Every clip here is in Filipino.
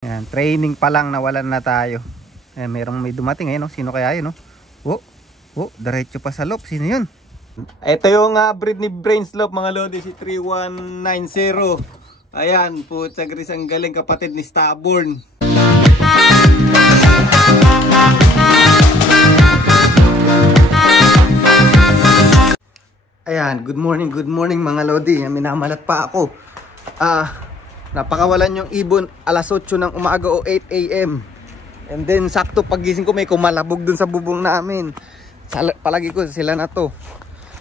Yan, training pa lang nawalan na tayo. Ayan, may dumating no? Sino kaya yun, no? Diretso pa sa loop. Sino yun? Ito yung breed ni Brainslope mga lodi, si 3190. Ayan, putsa gris, ang galing, kapatid ni Stubborn. Ayan, good morning mga lodi. Minamalat pa ako. Napakawalan yung ibon alas 8 ng umaga o 8 AM. And then sakto pagising ko may kumalabog dun sa bubong namin. Palagi ko sila na to.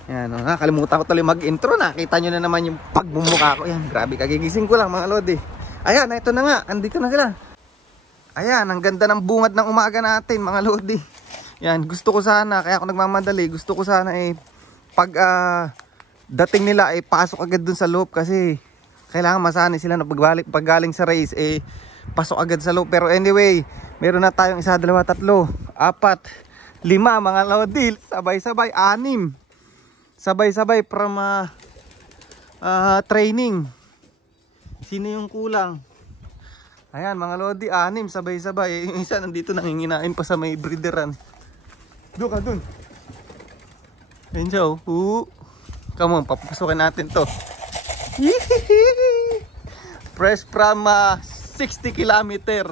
Ayan, nakalimutan ko tuloy mag-intro. Nakita nyo na naman yung pagbumuka ko. Ayan, grabe, kagigising ko lang mga lodi. Ayan, ito na nga, andito na sila. Ayan, ang ganda ng bungad ng umaga natin mga lodi. Ayan, gusto ko sana, kaya ako nagmamadali, gusto ko sana pag dating nila pasok agad dun sa loob kasi kailangan masanay sila na pag galing sa race pasok agad sa loob. Pero anyway, meron na tayong 1, 2, 3, 4, 5 mga lodi, sabay-sabay 6. Sabay-sabay from training. Sino yung kulang? Ayan mga lodi, 6 sabay-sabay. Yung isa nandito nanginginain pa sa may breederan. Doon ka dun. Ayun siya come on, papasukin natin to. Fresh from 60 kilometer.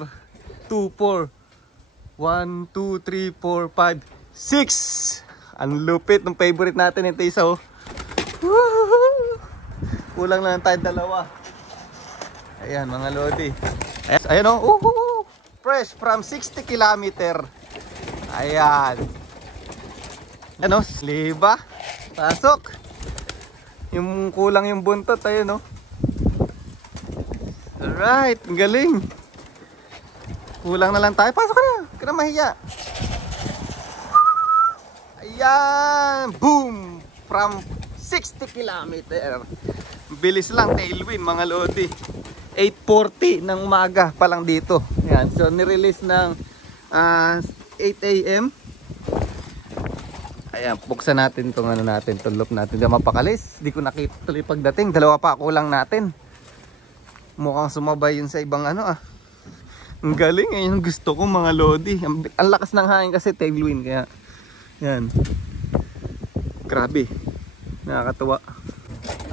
2, 4 1, 2, 3, 4, 5, 6. Ang lupit ng favorite natin ito isa. Kulang lang tayo 2. Ayan mga lodi. Ayan fresh from 60 kilometer. Ayan. Ano? Liba. Pasok. Yung kulang yung buntot. Ayun Alright. Galing. Kulang na lang tayo. Pasok ka na. Huwag ka na mahiya. Ayan. Boom. From 60 kilometer. Bilis lang. Tailwind mga lodi. 8:40 ng umaga pa lang dito. Ayan. So nirelease ng 8 AM. Ayan, buksan natin itong tulop natin. Hindi mapakalis. Di ko nakita tuloy pagdating. 2 pa kulang natin. Mukhang sumabay yun sa ibang Ang galing. Yung gusto ko mga lodi. Ang lakas ng hangin kasi tailwind. Kaya, yan. Grabe. Nakakatuwa.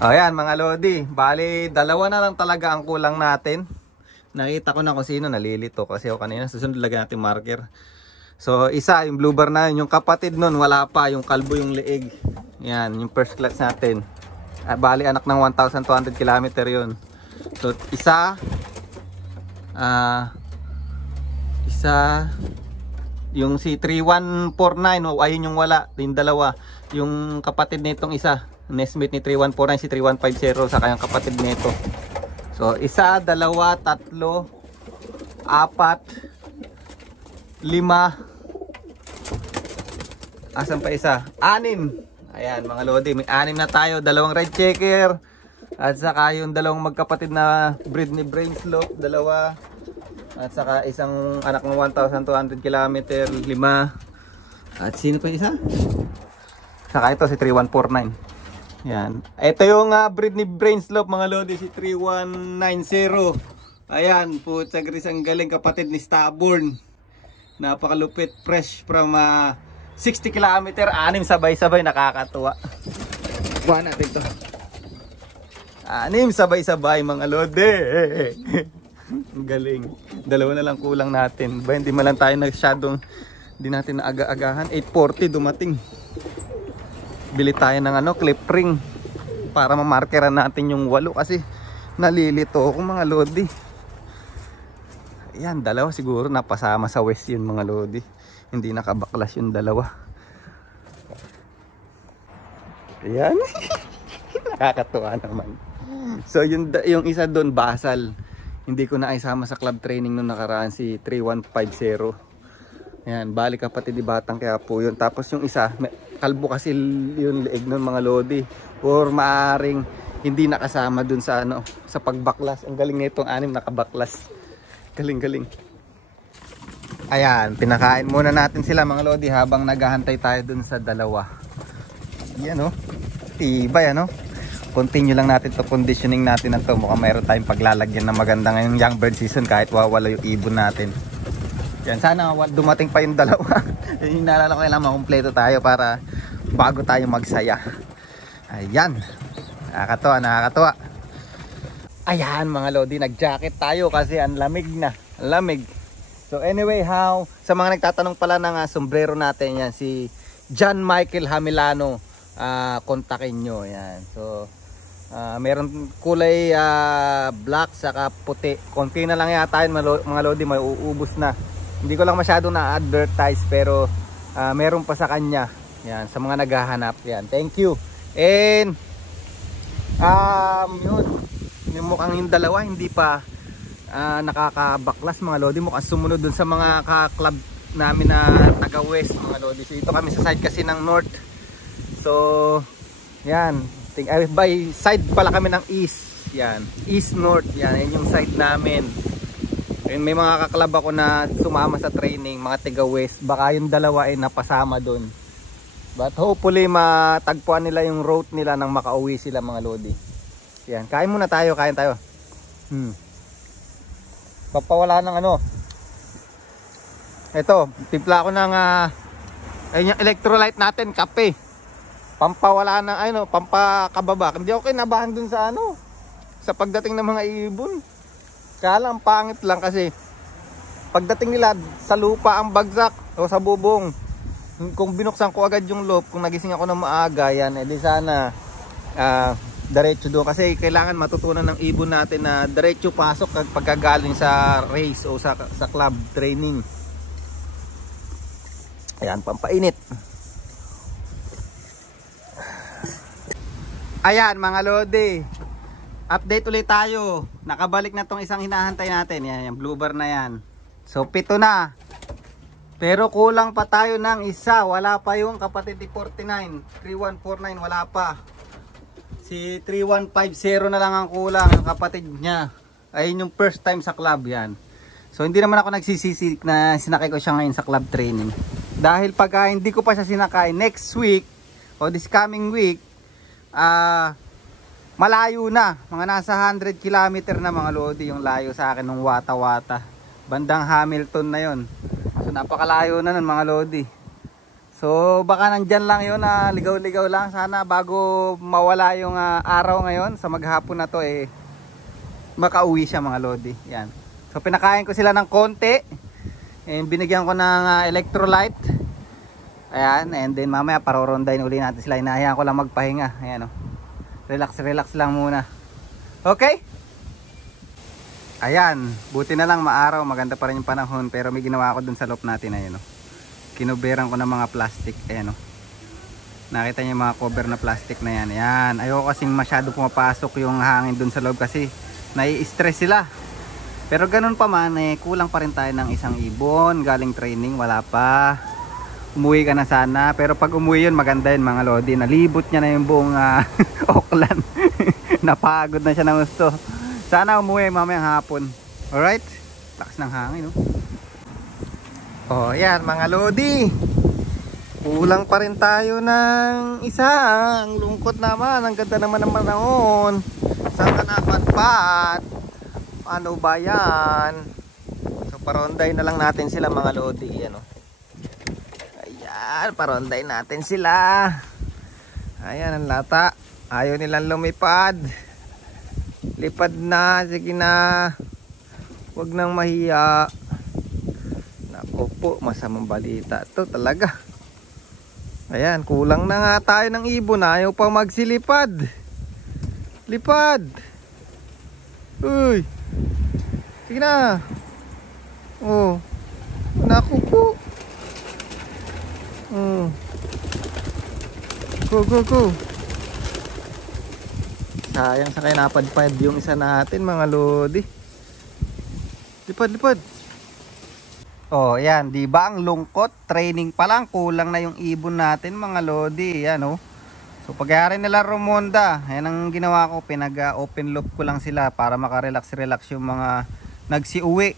Ayan mga lodi. Bali, 2 na lang talaga ang kulang natin. Nakita ko na kung sino nalilito. Kasi ako kanina susunod lagyan natin marker. So isa yung blue bar na yun, yung kapatid nun wala pa, yung kalbo yung leeg. Yan, yung first class natin. Bali anak ng 1,200 kilometer yun. So isa yung si 3149 ayun yung wala, yung 2. Yung kapatid nitong isa, nestmate ni 3149 si 3150 saka yung kapatid nito. So 1, 2, 3, 4, 5. Asan pa isa? 6. Ayan mga lodi, may 6 na tayo. 2 red checker. At saka yung 2 magkapatid na breed ni Brainslope, 2. At saka isang anak ng 1,200 kilometer, 5. At sino pa isa? Saka ito si 3149. Ayan. Ito yung breed ni Brainslope mga lodi, si 3190. Ayan, putsa gris, ang galing, kapatid ni Stubborn. Napakalupit, fresh from 60 kilometer, 6 sabay-sabay, nakakatuwa. Kuha natin to. 6 sabay-sabay mga lodi. Galing. 2 na lang kulang natin. Ba, hindi man lang tayo nagsyadong, hindi natin naaga-agahan. 8:40 dumating. Bili tayo ng clip ring para mamarkeran natin yung 8 kasi nalilito ako mga lodi. Ayan, 2 siguro napasama sa west yun mga lodi. Hindi nakabaklas yung 2. Ayan. Nakakatuwa naman. So yung isa doon basal. Hindi ko na isama sa club training nung nakaraan, si 3150. Ayan, balik kapatid di Batang kaya po yun. Tapos yung isa, kalbo kasi yung leeg nun mga lodi. Or maaring hindi nakasama dun sa sa pagbaklas. Ang galing nitong 6 nakabaklas. Galing. Ayan, pinakain muna natin sila mga lodi habang naghahantay tayo dun sa 2. Yan tibay continue lang natin to, conditioning natin na to. Mukhang mayroon tayong paglalagyan na maganda ngayong young bird season kahit wawala yung ibon natin. Yan, sana dumating pa yung dalawa. Yung naalala ko, kailangan makumpleto tayo para bago tayo magsaya. Ayan, nakakatuwa, nakakatuwa. Ayan mga lodi, nag-jacket tayo kasi ang lamig na, ang lamig. So anyway, sa mga nagtatanong pala ng sombrero natin, yan si John Michael Hamilano, kontakin nyo. Yan. So meron kulay black saka puti. Konti na lang yata yun mga lodi, may uubos na. Hindi ko lang masyado na-advertise pero meron pa sa kanya. Yan, sa mga naghahanap. Yan, thank you. And yun, mukhang yung dalawa hindi pa nakakabaklas mga lodi. Mukhang sumunod dun sa mga ka-club namin na taga west mga lodi. So ito kami sa side kasi ng north. So yan, by side pala kami ng east. Yan, east north. Yan, yan yung side namin. And may mga kaklab ako na sumama sa training, mga taga west. Baka yung dalawa ay napasama dun. But hopefully matagpuan nila yung route nila nang makauwi sila mga lodi. Yan, kain muna tayo, kain tayo. Papawala ng ito, timpla ako ng ayun yung electrolyte natin, kape. Pampawala ng pampakababa. Hindi ako kinabahan dun sa sa pagdating ng mga ibon. Kaya lang pangit lang kasi pagdating nila sa lupa ang bagsak o sa bubong. Kung binuksan ko agad yung loop, kung nagising ako ng maaga, yan, edi sana diretso doon kasi kailangan matutunan ng ibon natin na diretso pasok pagkagaling sa race o sa club training. Ayan, pampainit. Ayan mga lodi, update ulit tayo. Nakabalik na tong isang hinahantay natin. Yan, yung bluebird na yan. So 7 na. Pero kulang pa tayo ng isa. Wala pa yung kapatid ni 49 3149, wala pa. Si 3150 na lang ang kulang, ang kapatid niya. Ayun yung first time sa club yan. So hindi naman ako nagsisisi na sinakay ko siya ngayon sa club training. Dahil pagka hindi ko pa siya sinakay next week o this coming week, malayo na. Mga nasa 100 km na mga lodi yung layo sa akin ng Wata-Wata. Bandang Hamilton na yon. So napakalayo na nun mga lodi. So baka nandyan lang yun na ligaw-ligaw lang. Sana bago mawala yung araw ngayon sa maghapon na to makauwi siya mga lodi. Yan. So pinakain ko sila ng konti. Binigyan ko ng electrolyte. Ayan. And then mamaya parorondayin uli natin sila. Hinahayaan ko lang magpahinga. Ayan o. Relax relax lang muna. Okay. Ayan. Buti na lang maaraw. Maganda pa rin yung panahon. Pero may ginawa ako dun sa loop natin. Ayan o. Kinuberan ko ng mga plastic. Ayan o. Nakita niyo yung mga cover na plastic na yan. Ayan. Ayoko kasing masyado pumapasok yung hangin dun sa loob kasi nai-stress sila. Pero ganun pa man kulang pa rin tayo ng isang ibon. Galing training wala pa. Umuwi ka na sana. Pero pag umuwi yun maganda yun mga lodi. Nalibot niya na yung buong Auckland. Napagod na siya ng gusto. Sana umuwi mamayang hapon. Alright. Lakas ng hangin Oh, yan mga lodi. Kulang pa rin tayo ng isa. Ang lungkot naman. Ang ganda naman ng panahon. Saan ka napadpad? Ano ba yan? So paronday na lang natin sila mga lodi. Ayan, ayan, paronday natin sila. Ayan ang lata. Ayaw nilang lumipad. Lipad na. Sige na. Huwag nang mahiya. Opo, masamang balita to talaga. Ayan, kulang na nga tayo ng ibon. Ayaw pa magsilipad. Lipad. Uy. Sige na. Oh. Naku po. Go. Sayang sa kaya napadpad yung isa natin mga lodi. Lipad. Oh, yan, 'di ba ang lungkot? Training pa lang kulang na yung ibon natin mga lodi, yan So pagyari nila Romonda, yan ang ginawa ko, pinag-open loop ko lang sila para maka-relax yung mga nagsiuwi.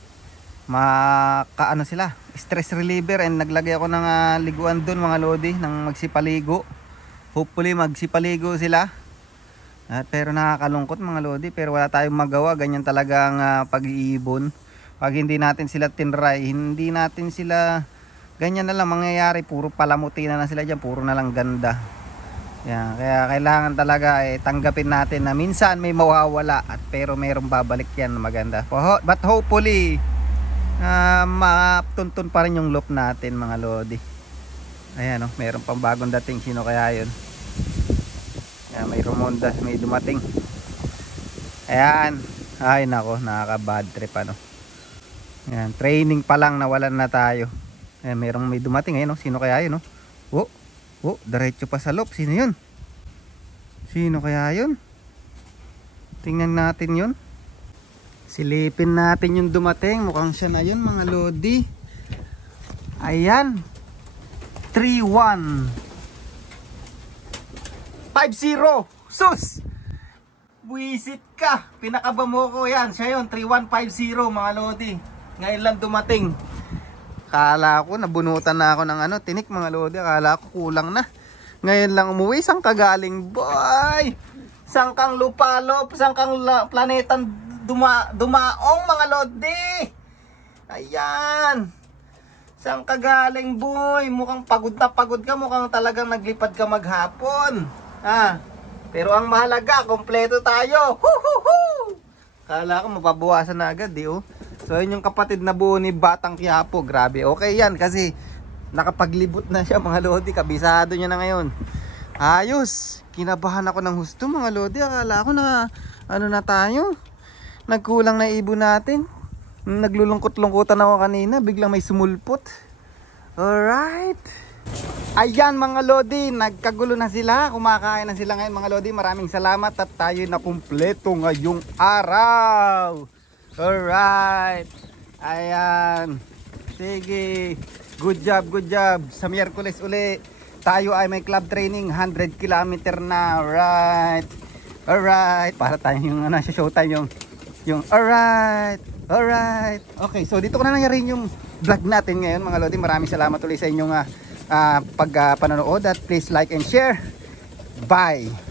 Makaano sila, stress reliever, and naglagay ako ng liguan doon mga lodi, ng magsipaligo. Hopefully magsipaligo sila Pero nakakalungkot mga lodi, pero wala tayong magawa. Ganyan talaga ang pag-iibon. Pag hindi natin sila tinry, hindi natin sila, ganyan na lang mangyayari. Puro palamuti na sila dyan, puro na lang ganda. Yan, kaya kailangan talaga tanggapin natin na minsan may mawawala at pero mayroong babalik yan maganda. But hopefully matuntun pa rin yung loop natin mga lodi. Ayan o, mayroong pang bagong dating. Sino kaya yun? Ayan, may Romondas, may dumating. Ayan. Ay nako, nakaka bad trip ano. Ayan, training pa lang nawalan na tayo. Ayan, may dumating. Ayan o, sino kaya yun o? Diretso pa sa loop. Sino yun? Sino kaya yun? Tingnan natin yun. Silipin natin yung dumating. Mukhang siya na yun mga lodi. Ayan. 3-1 5-0. Sus! Buisit ka. Pinakaba mo ko yan. Siya yun. 3-1-5-0 mga lodi. Ngayon lang dumating. Kala ko nabunutan na ako ng tinik mga lodi. Kala ko kulang na. Ngayon lang umuwi. Saan ka galing boy? Saan kang lupalop? Saan kang planetang dumaong mga lodi? Ayan. Saan ka galing boy? Mukhang pagod na pagod ka. Mukhang talagang naglipad ka maghapon. Pero ang mahalaga, kompleto tayo. Huhuhu! Kala ko mapabawasan na agad oh. So yun yung kapatid na buo ni Batang Quiapo. Grabe, okay yan kasi nakapaglibot na siya mga lodi. Kabisado niya na ngayon. Ayos. Kinabahan ako ng husto mga lodi. Akala ko na na tayo. Nagkulang na ibon natin. Naglulungkot-lungkutan ako kanina. Biglang may sumulpot. Alright. Ayan mga lodi. Nagkagulo na sila. Kumakain na sila ngayon mga lodi. Maraming salamat at tayo na kumpleto ngayong araw. Alright. Ayan. Sige. Good job, good job. Sa Miyerkules uli, tayo ay may club training. 100 km na. Alright. Alright. Para tayo yung sa showtime yung alright. Alright. Okay, so dito ko na nangyari yung vlog natin ngayon mga lodi. Maraming salamat ulit sa inyong pagpanonood at please like and share. Bye.